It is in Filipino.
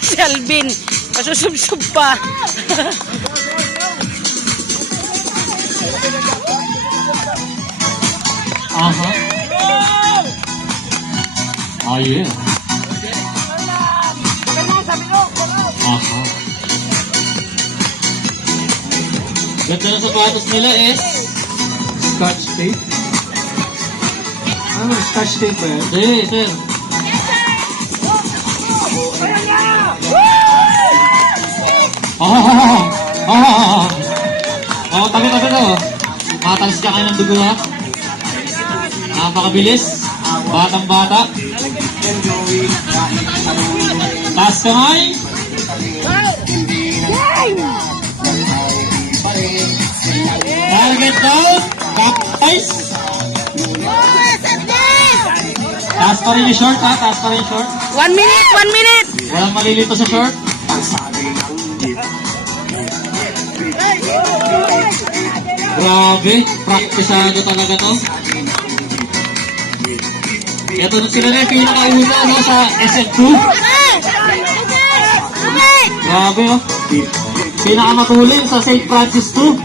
Si Alvin, masusubsub pa. Aha. Oh yeah. Aha. Ganda ng sapatos nila eh. Scotch tape. Ano, scotch tape ba yan? Eh, sir. Tabi to. Matalsika kayo ng dugo ha. Napakabilis. Batang-bata. Taas kamay. Target down. Baptize. Taas pa rin yung short ha. Taas pa rin yung short. 1 minute, 1 minute. Walang malilito sa short. Grabe, praktisado talaga to. Ito na sila na yung pinakauna sa SF2. Grabe oh. Pinakamatulin sa St. Francis 2.